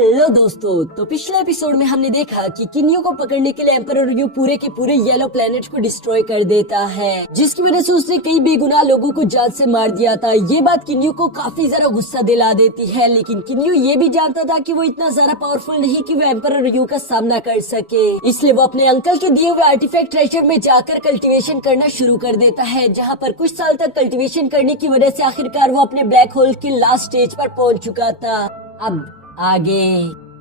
Hello दोस्तों, तो पिछले एपिसोड में हमने देखा कि किन्यू को पकड़ने के लिए एम्परर यू पूरे के पूरे येलो प्लेनेट को डिस्ट्रॉय कर देता है, जिसकी वजह से उसने कई बेगुनाह लोगों को जान से मार दिया था। ये बात किन्यू को काफी ज्यादा गुस्सा दिला देती है, लेकिन किन्यू ये भी जानता था कि वो इतना ज्यादा पावरफुल नहीं कि वो एम्परर यू का सामना कर सके। इसलिए वो अपने अंकल के दिए हुए आर्टिफैक्ट ट्रेजर में जाकर कल्टीवेशन करना शुरू कर देता है, जहाँ पर कुछ साल तक कल्टीवेशन करने की वजह से आखिरकार वो अपने ब्लैक होल के लास्ट स्टेज पर पहुंच चुका था। अब आगे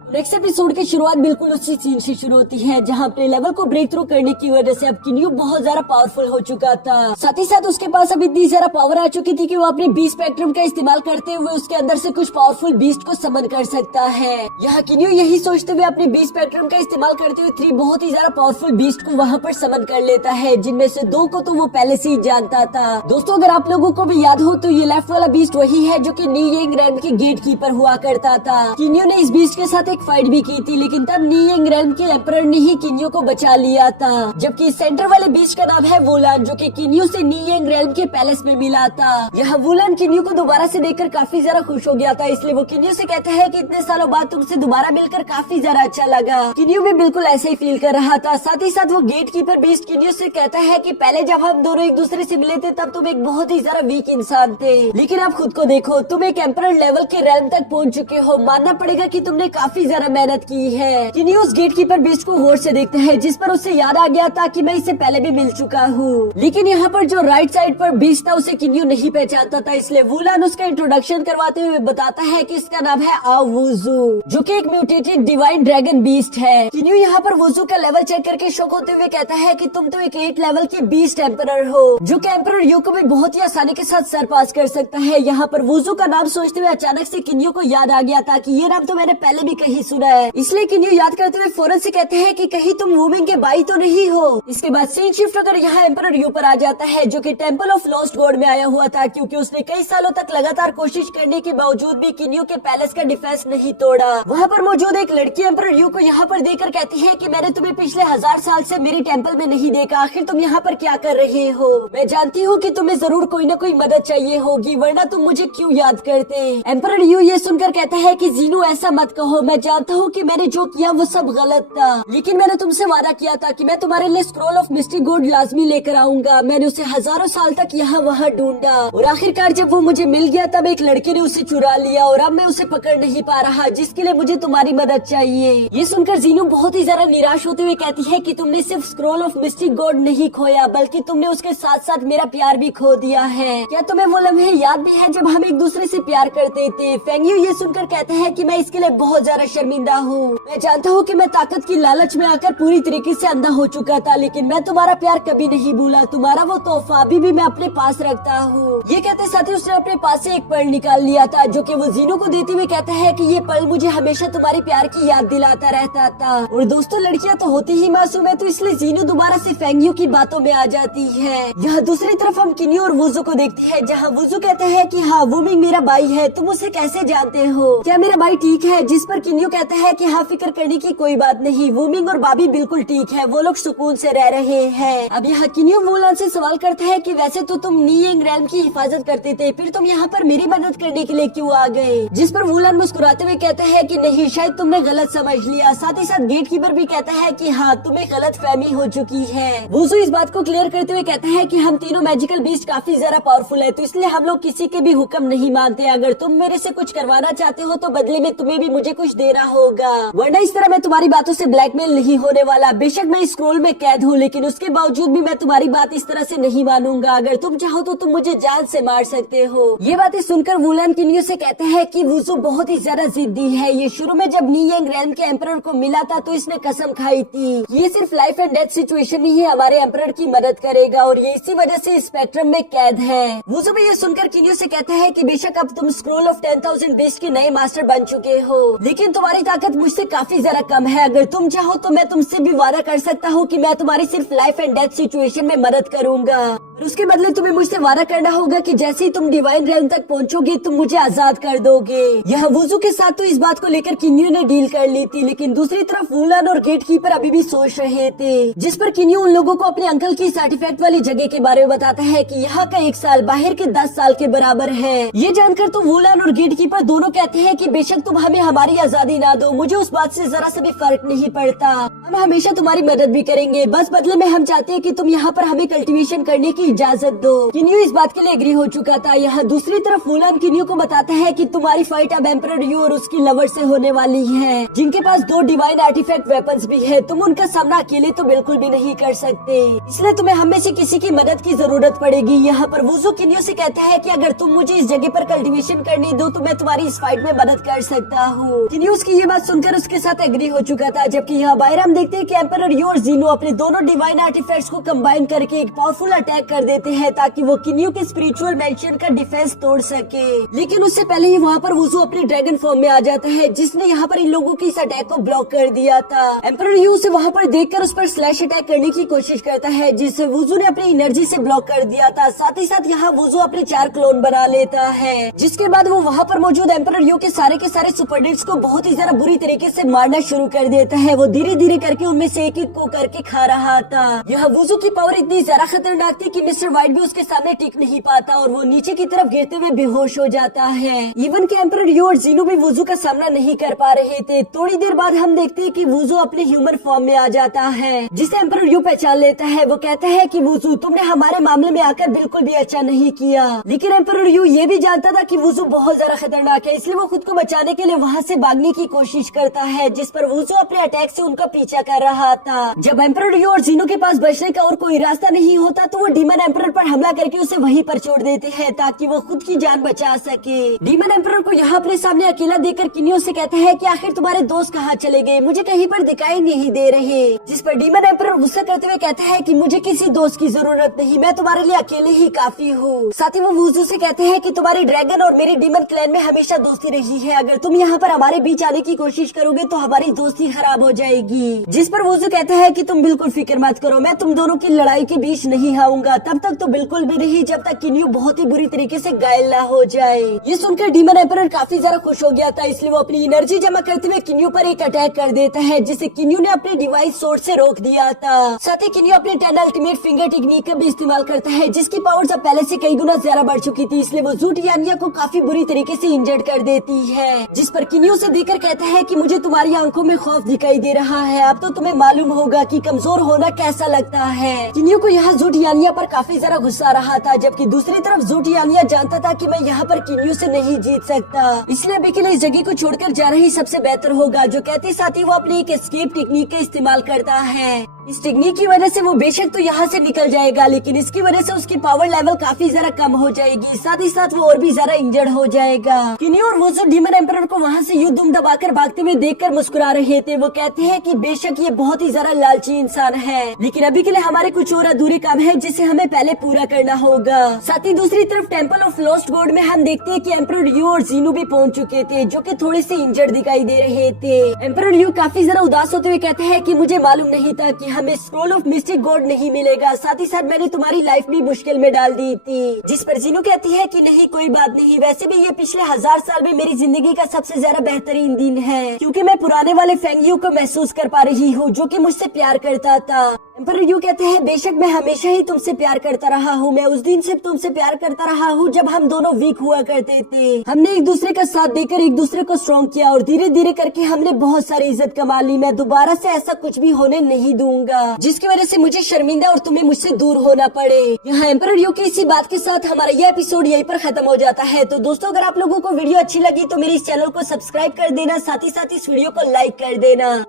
नेक्स्ट एपिसोड की शुरुआत बिल्कुल उसी सीन से शुरू होती है, जहां अपने लेवल को ब्रेक थ्रू करने की वजह से अब किन्यू बहुत ज्यादा पावरफुल हो चुका था। साथ ही साथ उसके पास अब इतनी ज्यादा पावर आ चुकी थी कि वो अपने बी स्पेक्ट्रम का इस्तेमाल करते हुए उसके अंदर से कुछ पावरफुल बीस्ट को समन कर सकता है। यहाँ किन्यू यही सोचते हुए अपने बी स्पेक्ट्रम का इस्तेमाल करते हुए 3 बहुत ही ज्यादा पावरफुल बीस्ट को वहाँ पर समन कर लेता है, जिनमें से 2 को तो वो पहले से ही जानता था। दोस्तों, अगर आप लोगों को भी याद हो तो ये लेफ्ट वाला बीस्ट वही है जो कि नी यंग रैम के गेट कीपर हुआ करता था। किन्यू ने इस बीस्ट के साथ एक फाइट भी की थी, लेकिन तब नी यंग रैम के एम्परर ने ही किन्यू को बचा लिया था। जबकि सेंटर वाले बीच का नाम है वुलान, जो कि किन्यू से नी यंग रैम के पैलेस में मिला था। यहाँ वुलान किन्यू को दोबारा से देखकर काफी ज्यादा खुश हो गया था, इसलिए वो किन्यू से कहता है कि इतने सालों बाद तुमसे दोबारा मिलकर काफी ज्यादा अच्छा लगा। किन्यू भी बिल्कुल ऐसे ही फील कर रहा था। साथ ही साथ वो गेट कीपर बीस्ट किन्यू से कहता है कि पहले जब हम दोनों एक दूसरे से मिले थे तब तुम एक बहुत ही ज्यादा वीक इंसान थे, लेकिन अब खुद को देखो, तुम एक एम्परर लेवल के रैम तक पहुँच चुके हो। मानना पड़ेगा कि तुमने काफी ज्यादा मेहनत की है। किन्यू उस गेट कीपर बीस्ट को गौर से देखता है, जिस पर उसे याद आ गया था कि मैं इससे पहले भी मिल चुका हूँ। लेकिन यहाँ पर जो राइट साइड पर बीस्ट था उसे किन्यू नहीं पहचानता था, इसलिए वुलान उसका इंट्रोडक्शन करवाते हुए बताता है कि इसका नाम है आवुजू, जो कि एक म्यूटेटेड डिवाइन ड्रैगन बीस्ट है। किन्यू यहाँ पर वुजू का लेवल चेक करके शॉक होते हुए कहता है कि तुम तो एक 8 लेवल के बीस्ट एम्परर हो, जो कि एम्परर यू को भी बहुत ही आसानी के साथ सर पास कर सकता है। यहाँ पर वुजू का नाम सोचते हुए अचानक से किन्यू को याद आ गया था कि ये नाम तो मैंने पहले भी कहीं सुना है, इसलिए किन्यू याद करते हुए फौरन से कहते हैं कि कहीं तुम वूमिंग के भाई तो नहीं हो। इसके बाद सीन शिफ्ट होकर यहाँ एम्परर यू पर आ जाता है, जो कि टेंपल ऑफ लॉस्ट गॉड में आया हुआ था, क्योंकि उसने कई सालों तक लगातार कोशिश करने के बावजूद भी किन्यू के पैलेस का डिफेंस नहीं तोड़ा। वहाँ पर मौजूद एक लड़की एम्परर यू को यहाँ पर देखकर कहती है कि मैंने तुम्हें पिछले 1000 साल से मेरे टेंपल में नहीं देखा, आखिर तुम यहाँ पर क्या कर रहे हो? मैं जानती हूँ कि तुम्हें जरूर कोई न कोई मदद चाहिए होगी, वरना तुम मुझे क्यों याद करते? एम्परर यू ये सुनकर कहता है कि जीनू ऐसा मत कहो, मैं जानता हूँ कि मैंने जो किया वो सब गलत था, लेकिन मैंने तुमसे वादा किया था कि मैं तुम्हारे लिए स्क्रॉल ऑफ मिस्टिक गोल्ड लाजमी लेकर आऊंगा। मैंने उसे हजारों साल तक यहाँ वहाँ ढूंढा और आखिरकार जब वो मुझे मिल गया तब एक लड़के ने उसे चुरा लिया और अब मैं उसे पकड़ नहीं पा रहा, जिसके लिए मुझे तुम्हारी मदद चाहिए। ये सुनकर जीनू बहुत ही ज्यादा निराश होते हुए कहती है कि तुमने सिर्फ स्क्रॉल ऑफ मिस्टिक गोल्ड नहीं खोया, बल्कि तुमने उसके साथ साथ मेरा प्यार भी खो दिया है। क्या तुम्हें वो लम्हे याद भी है जब हम एक दूसरे से प्यार करते थे? फेंग यू ये सुनकर कहते हैं कि मैं इसके लिए बहुत ज्यादा शर्मिंदा हूँ। मैं जानता हूँ कि मैं ताकत की लालच में आकर पूरी तरीके से अंधा हो चुका था, लेकिन मैं तुम्हारा प्यार कभी नहीं भूला। तुम्हारा वो तोहफा अभी भी मैं अपने पास रखता हूँ। ये कहते साथ ही उसने अपने पास से एक पर्ल निकाल लिया था, जो कि वो जीनू को देते हुए कहता है कि ये पर्ल मुझे हमेशा तुम्हारे प्यार की याद दिलाता रहता था। और दोस्तों, लड़कियां तो होती ही मासूम है, तो इसलिए जीनू दोबारा से फेंग यू की बातों में आ जाती है। यहाँ दूसरी तरफ हम किन्यू और वुजू को देखते हैं, जहाँ वुजू कहता है कि हाँ, वूमिंग मेरा भाई है, तुम उसे कैसे जानते हो? क्या मेरा भाई ठीक है? जिस पर किन्यू कहता है कि हाँ, फिक्र करने की कोई बात नहीं, वूमिंग और भाभी बिल्कुल ठीक है, वो लोग सुकून से रह रहे हैं। अब यहाँ किन्यू वुलान से सवाल करता है कि वैसे तो तुम नी यंग रैम की हिफाजत करते थे, फिर तुम यहाँ पर मेरी मदद करने के लिए क्यों आ गए? जिस पर वुलान मुस्कुराते हुए कहता है कि नहीं, शायद तुमने गलत समझ लिया। साथ ही साथ गेट कीपर भी कहता है कि हाँ, तुम्हें गलत फहमी हो चुकी है। वुजू इस बात को क्लियर करते हुए कहता है कि हम तीनों मैजिकल बीस्ट काफी ज्यादा पावरफुल है, तो इसलिए हम लोग किसी के भी हुक्म नहीं मानते। अगर तुम मेरे से कुछ करवाना चाहते हो तो बदले में तुम्हें भी मुझे कुछ देना होगा, वरना इस तरह मैं तुम्हारी बातों से ब्लैकमेल नहीं होने वाला। बेशक मैं इस स्क्रॉल में कैद हूँ, लेकिन उसके बावजूद भी मैं तुम्हारी बात इस तरह से नहीं मानूंगा। अगर तुम चाहो तो तुम मुझे जान से मार सकते हो। ये बातें सुनकर वुलान किन्यू से कहते हैं कि वुजू बहुत ही ज्यादा जिद्दी है। ये शुरू में जब नी यंग रैम के एम्परर को मिला था तो इसने कसम खाई थी ये सिर्फ लाइफ एंड डेथ सिचुएशन में ही हमारे एम्परर की मदद करेगा, और ये इसी वजह से स्पेक्ट्रम में कैद है। वुजू भी ये सुनकर किन्यू से कहते हैं कि बेशक अब तुम स्क्रॉल ऑफ 10,000 बीस्ट के नए मास्टर बन चुके हो, लेकिन तुम्हारी ताकत मुझसे काफी ज्यादा कम है। अगर तुम चाहो तो मैं तुमसे भी वादा कर सकता हूँ कि मैं तुम्हारी सिर्फ लाइफ एंड डेथ सिचुएशन में मदद करूंगा, और उसके बदले तुम्हें मुझसे वादा करना होगा कि जैसे ही तुम डिवाइन रेल्म तक पहुंचोगे तुम मुझे आजाद कर दोगे। यह वुजू के साथ तो इस बात को लेकर किन्यू ने डील कर ली थी, लेकिन दूसरी तरफ वुलान और गेट कीपर अभी भी सोच रहे थे, जिस पर किन्यू उन लोगों को अपने अंकल की सर्टिफिकेट वाली जगह के बारे में बताता है कि यहाँ का 1 साल बाहर के 10 साल के बराबर है। ये जानकर तो वुलान और गेट कीपर दोनों कहते हैं कि बेशक तुम हमें हमारी आजादी आबादी ना दो, मुझे उस बात से जरा सा भी फर्क नहीं पड़ता। हम हमेशा तुम्हारी मदद भी करेंगे, बस बदले में हम चाहते हैं कि तुम यहाँ पर हमें कल्टीवेशन करने की इजाजत दो। किन्यू इस बात के लिए एग्री हो चुका था। यहाँ दूसरी तरफ वुलन किन्यू को बताता है कि तुम्हारी फाइट अब एम्परर यू और उसकी लवर से होने वाली है, जिनके पास 2 डिवाइन आर्टिफैक्ट वेपन्स भी है। तुम उनका सामना अकेले तो बिल्कुल भी नहीं कर सकते, इसलिए तुम्हें हम में से किसी की मदद की जरूरत पड़ेगी। यहाँ पर वुजू किन्यू से कहता है कि अगर तुम मुझे इस जगह पर कल्टीवेशन करने दो तो मैं तुम्हारी इस फाइट में मदद कर सकता हूँ। किन्यू की ये बात सुनकर उसके साथ एग्री हो चुका था। जबकि यहाँ बाहर हम देखते हैं कि एम्परर यू और जीनो अपने दोनों डिवाइन आर्टिफैक्ट्स को कंबाइन करके एक पावरफुल अटैक कर देते हैं ताकि वो किन्यू के स्पिरिचुअल मैंशन का डिफेंस तोड़ सके। लेकिन उससे पहले ही वहाँ पर वुजू अपने ड्रैगन फॉर्म में आ जाता है, जिसने यहाँ पर इन लोगों की इस अटैक को ब्लॉक कर दिया था। एम्परर यू से वहाँ पर देखकर उस पर स्लैश अटैक करने की कोशिश करता है, जिसे वुजू ने अपनी एनर्जी से ब्लॉक कर दिया था। साथ ही साथ यहाँ वुजू अपने 4 क्लोन बना लेता है, जिसके बाद वो वहाँ पर मौजूद एम्परर यू के सारे सुपरडिट्स को बहुत ही ज्यादा बुरी तरीके से मारना शुरू कर देता है। वो धीरे धीरे करके उनमें से एक को करके खा रहा था। यह वुजू की पावर इतनी ज्यादा खतरनाक थी कि मिस्टर व्हाइट भी उसके सामने टिक नहीं पाता और वो नीचे की तरफ गिरते हुए बेहोश हो जाता है। इवन के एम्परर यू और जीनो भी वुजू का सामना नहीं कर पा रहे थे। थोड़ी देर बाद हम देखते हैं कि वुजू अपने ह्यूमन फॉर्म में आ जाता है, जिसे एम्परर यू पहचान लेता है। वो कहता है कि वुजू, तुमने हमारे मामले में आकर बिल्कुल भी अच्छा नहीं किया। लेकिन एम्परर यू ये भी जानता था कि वुजू बहुत ज्यादा खतरनाक है, इसलिए वो खुद को बचाने के लिए वहाँ से भागने की कोशिश करता है, जिस पर वुजू अपने अटैक से उनका पीछा कर रहा था। जब एम्परर यू और जीनो के पास बचने का और कोई रास्ता नहीं होता तो वो डीमन एम्परर पर हमला करके उसे वहीं पर छोड़ देते हैं ताकि वो खुद की जान बचा सके। डीमन एम्परर को यहाँ अपने सामने अकेला देखकर किन्यू से कहता है कि आखिर तुम्हारे दोस्त कहाँ चले गए, मुझे कहीं पर दिखाई नहीं दे रहे। जिस पर डीमन एम्परर गुस्सा करते हुए कहता है कि मुझे किसी दोस्त की जरूरत नहीं, मैं तुम्हारे लिए अकेले ही काफी हूँ। साथ ही वो वुजू से कहते हैं कि तुम्हारी ड्रैगन और मेरी डीमन क्लैन में हमेशा दोस्ती रही है, अगर तुम यहाँ पर हमारे बीच आने की कोशिश करोगे तो हमारी दोस्ती खराब हो जाएगी। जिस पर वुजू कहता है कि तुम बिल्कुल फिक्र मत करो, मैं तुम दोनों की लड़ाई के बीच नहीं आऊंगा, तब तक तो बिल्कुल भी नहीं जब तक किन्यू बहुत ही बुरी तरीके से घायल ना हो जाए। ये सुनकर डीमन एम्परर काफी ज्यादा खुश हो गया था, इसलिए वो अपनी एनर्जी जमा करते हुए किन्यू पर एक अटैक कर देता है, जिसे किन्यू ने अपने डिवाइस सोर्स से रोक दिया था। साथ ही किन्यू अपनी 10 अल्टीमेट फिंगर टेक्निक का भी इस्तेमाल करता है, जिसकी पावर अब पहले से कई गुना ज्यादा बढ़ चुकी थी, इसलिए वो जू टियानिया को काफी बुरी तरीके से इंजर्ड कर देती है। जिस पर किन्यू से देखकर कहता है कि मुझे तुम्हारी आंखों में खौफ दिखाई दे रहा है, अब तो तुम्हें मालूम होगा कि कमजोर होना कैसा लगता है। किन्यू को यहाँ जू टियानिया पर काफी ज्यादा गुस्सा आ रहा था, जबकि दूसरी तरफ जू टियानिया जानता था कि मैं यहाँ पर किन्यू से नहीं जीत सकता, इसलिए अभी के लिए इस जगह को छोड़कर जाना ही सबसे बेहतर होगा। जो कहते साथ ही वो अपनी एक एस्केप टेक्निक का इस्तेमाल करता है। इस टेक्निक की वजह से वो बेशक तो यहाँ से निकल जाएगा, लेकिन इसकी वजह से उसकी पावर लेवल काफी ज्यादा कम हो जाएगी, साथ ही साथ वो और भी ज्यादा इंजर्ड हो जाएगा। किन्यू और वुजू डीमन एम्परर को वहाँ से यूं दुम दबाकर भागते हुए देखकर मुस्कुरा रहे थे। वो कहते हैं कि बेशक ये बहुत ही ज्यादा लालची इंसान है, लेकिन अभी के लिए हमारे कुछ और अधूरे काम है जिसे हमें पहले पूरा करना होगा। साथ ही दूसरी तरफ टेम्पल ऑफ लॉस्ट गॉड में हम देखते हैं कि एम्परर यू और जीनू भी पहुँच चुके थे, जो कि थोड़े से इंजर्ड दिखाई दे रहे थे। एम्परर यू काफी ज्यादा उदास होते हुए कहते हैं कि मुझे मालूम नहीं था कि हमें स्क्रोल ऑफ मिस्टिक गॉड नहीं मिलेगा, साथ ही साथ मैंने तुम्हारी लाइफ भी मुश्किल में डाल दी थी। जिस पर जीनू कहती है कि नहीं कोई बात नहीं, वैसे भी ये पिछले 1000 साल में मेरी जिंदगी का सबसे ज्यादा बेहतरीन दिन है, क्योंकि मैं पुराने वाले फेंग यू को महसूस कर पा रही हूँ जो कि मुझसे प्यार करता था। एम्परर यू कहते हैं बेशक मैं हमेशा ही तुमसे प्यार करता रहा हूँ, मैं उस दिन से तुमसे प्यार करता रहा हूँ जब हम दोनों वीक हुआ करते थे। हमने एक दूसरे का साथ देकर एक दूसरे को स्ट्रॉन्ग किया और धीरे धीरे करके हमने बहुत सारी इज्जत कमा ली। मैं दोबारा से ऐसा कुछ भी होने नहीं दूंगा जिसकी वजह से मुझे शर्मिंदा और तुम्हें मुझसे दूर होना पड़े। यहाँ एम्परर यू की इसी बात के साथ हमारा यह एपिसोड यहीं पर खत्म हो जाता है। तो दोस्तों अगर आप लोगों को वीडियो अच्छी लगी तो मेरे इस चैनल को सब्सक्राइब कर देना, साथ ही साथ इस वीडियो को लाइक कर देना।